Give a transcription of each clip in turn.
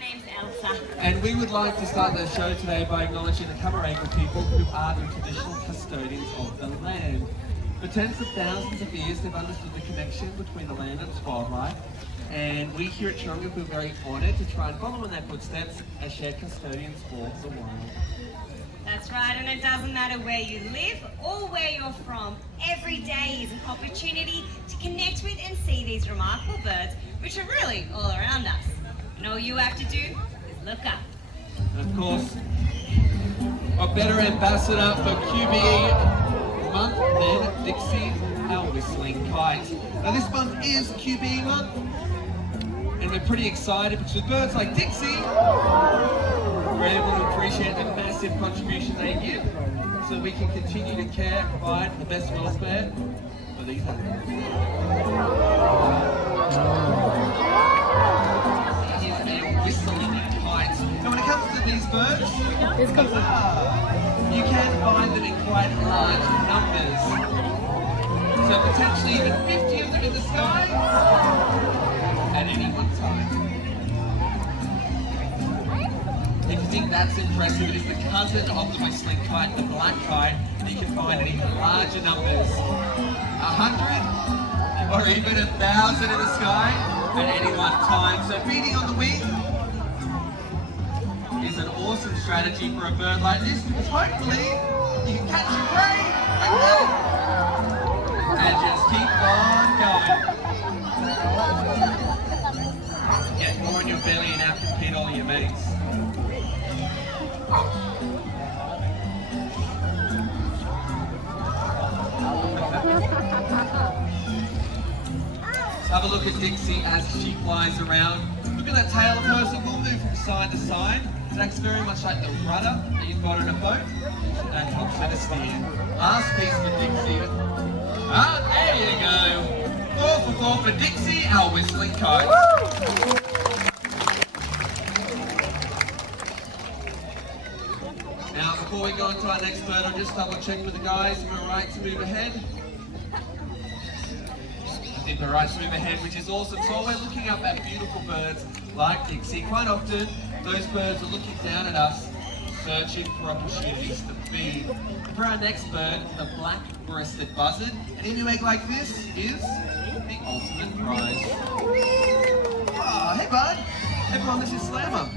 name's Elsa. And we would like to start the show today by acknowledging the Taronga people who are the traditional custodians of the land. For tens of thousands of years, they've understood the connection between the land and its wildlife. And we here at Taronga feel very honoured to try and follow in their footsteps as shared custodians for the wild. That's right, and it doesn't matter where you live or where you're from. Every day is an opportunity to connect with and see these remarkable birds, which are really all around us. And all you have to do is look up. And of course, what better ambassador for QBE month than Dixie, our whistling kite. Now this month is QBE month, and we're pretty excited because with birds like Dixie, we're able to appreciate the massive contribution they give so that we can continue to care and provide the best welfare for these animals. Here's a whistling kite. Now when it comes to these birds, you can find them in quite large numbers. So potentially even 50 of them in the sky at any one time. If you think that's impressive, it is the cousin of the whistling kite, the black kite, that you can find in even larger numbers. 100 or even 1,000 in the sky at any one time. So feeding on the wing is an awesome strategy for a bird like this because hopefully you can catch your prey like that and just keep on going. Get more in your belly and outcompete all your mates. Have a look at Dixie as she flies around. Look at that tail of hers, it will move from side to side. It acts very much like the rudder that you've got in a boat and helps her to steer. Last piece for Dixie. Ah, there you go. 4 for 4 for Dixie, our whistling kite. Now, before we go on to our next bird, I'll just double check with the guys. Am I right to move ahead? I think we're right to move ahead, which is awesome. So while we're looking up at beautiful birds like Dixie, quite often those birds are looking down at us, searching for opportunities to feed. For our next bird, the Black-brested Buzzard, an Emu egg like this is the ultimate prize. Oh, hey bud! Hey everyone, this is Slammer.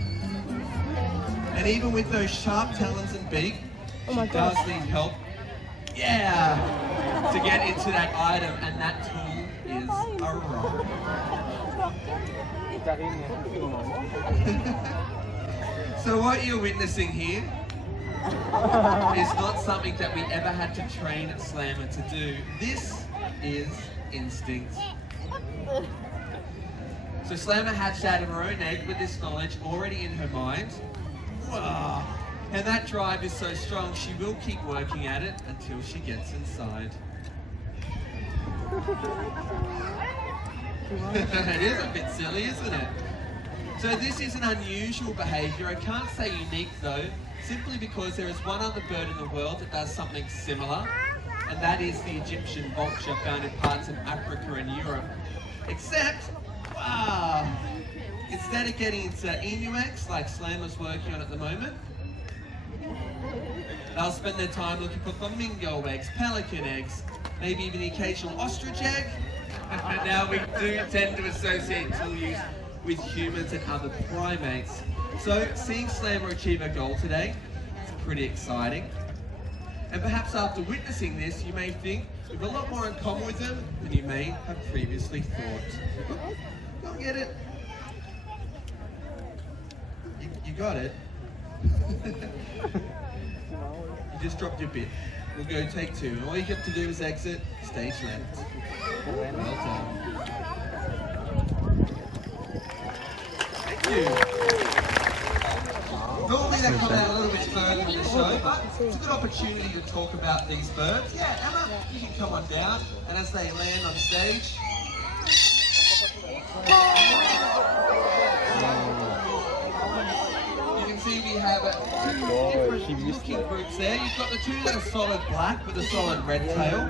And even with those sharp talons and beak, she does need help, to get into that item, and that tool is a rock. So what you're witnessing here is not something that we ever had to train at Slammer to do. This is instinct. So Slammer hatched out of her own egg with this knowledge already in her mind. Wow. And that drive is so strong, she will keep working at it until she gets inside. It is a bit silly, isn't it? So this is an unusual behaviour. I can't say unique though, simply because there is one other bird in the world that does something similar, and that is the Egyptian vulture found in parts of Africa and Europe. Except, wow, instead of getting into emu eggs like Slammer's working on at the moment, they'll spend their time looking for flamingo eggs, pelican eggs, maybe even the occasional ostrich egg. And now we do tend to associate tool use with humans and other primates. So seeing Slammer achieve her goal today, it's pretty exciting. And perhaps after witnessing this, you may think we have a lot more in common with them than you may have previously thought. Don't get it? You got it? You just dropped your bit. We'll go take 2. And all you have to do is exit stage left. Well done. Thank you. Normally they come out a little bit further in the show, but it's a good opportunity to talk about these birds. Yeah, Emma, you can come on down, and as they land on stage, you can see we have 2 different looking groups there. You've got the 2 that are solid black with a solid red tail,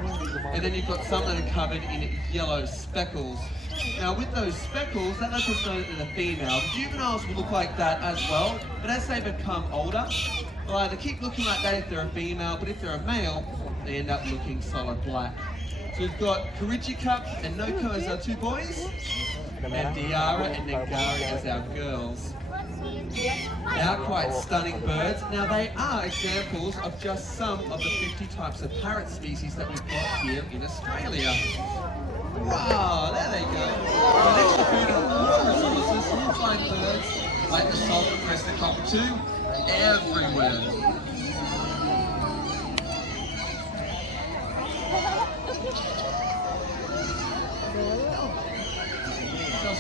and then you've got some that are covered in yellow speckles. Now with those speckles, that lets us know that they're the female. The juveniles will look like that as well, but as they become older, they'll either keep looking like that if they're a female, but if they're a male, they end up looking solid black. So we've got Karujika and Noko as our two boys, and Diara and Nagari as our girls. They are quite stunning birds. Now they are examples of just some of the 50 types of parrot species that we've got here in Australia. Wow, there they go. The next food of water resources, we'll find birds like the Sulphure-crested Cockatoo everywhere.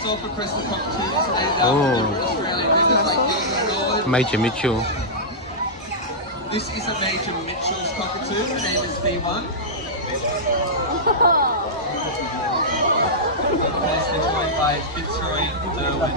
Sulphure-crested Cockatoos named after Australian rivers like Galah and Major Mitchell. This is a Major Mitchell's cockatoo. Her name is V1. Nicely joined by Fitzroy Derwin.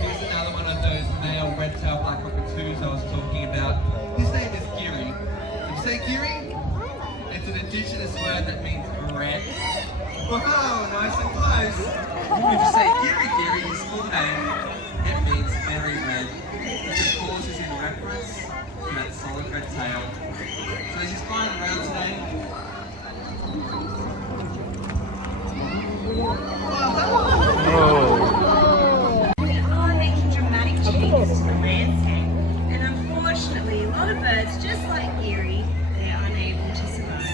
Here's another one of those male red-tailed black cockatoos I was talking about. His name is Giri. Did you say Giri? It's an indigenous word that means red. Wow, nice and close. If you say Giri, his full name, it means very red, which of course is in reference to that solid red tail. So as he's flying around today, They are making dramatic changes to the landscape, and unfortunately, a lot of birds, just like Erie, they are unable to survive.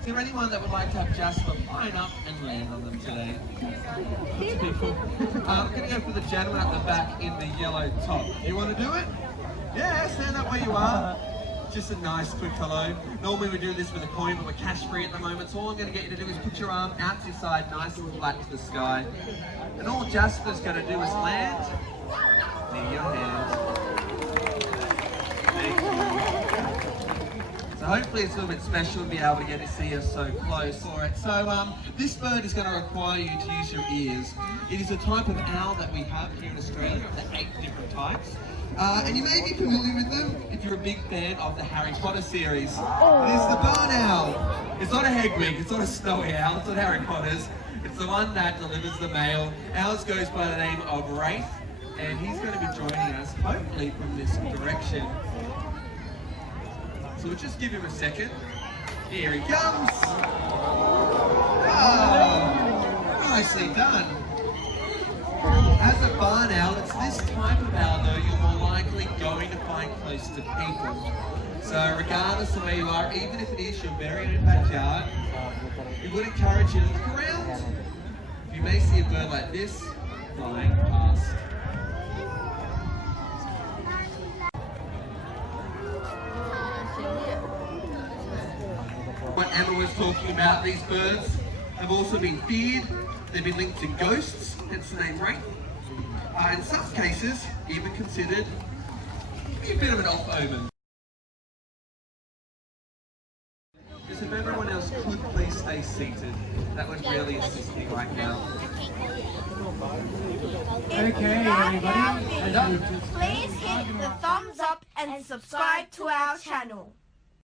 Is there anyone that would like to have Jasper flying up and land on them today? Lots of people. I'm going to go for the gentleman at the back in the yellow top. You want to do it? Yeah, stand up where you are. Just a nice quick hello. Normally we do this with a coin, but we're cash free at the moment. So all I'm going to get you to do is put your arm out to your side, nice and flat to the sky. And all Jasper's going to do is land near your hand. Thank you. So hopefully it's a little bit special to be able to get to see us so close for it. So this bird is going to require you to use your ears. It is a type of owl that we have here in Australia, of the 8 different types. And you may be familiar with them if you're a big fan of the Harry Potter series. It is the barn owl. It's not a Hedwig, it's not a snowy owl, it's not Harry Potter's. It's the one that delivers the mail. Ours goes by the name of Wraith, and he's going to be joining us, hopefully from this direction. So we'll just give him a second. Here he comes. Oh, nicely done. As a barn owl, it's this type of owl though you're more likely going to find close to people. So regardless of where you are, even if it is your very own backyard, we would encourage you to look around. You may see a bird like this flying past. What Emma was talking about, these birds have also been feared. They've been linked to ghosts, hence the name Wraith. In some cases, even considered to be a bit of an off-omen. Just if everyone else could please stay seated, that would really assist me right now. Okay, everybody. Please hit the thumbs up and subscribe to our channel.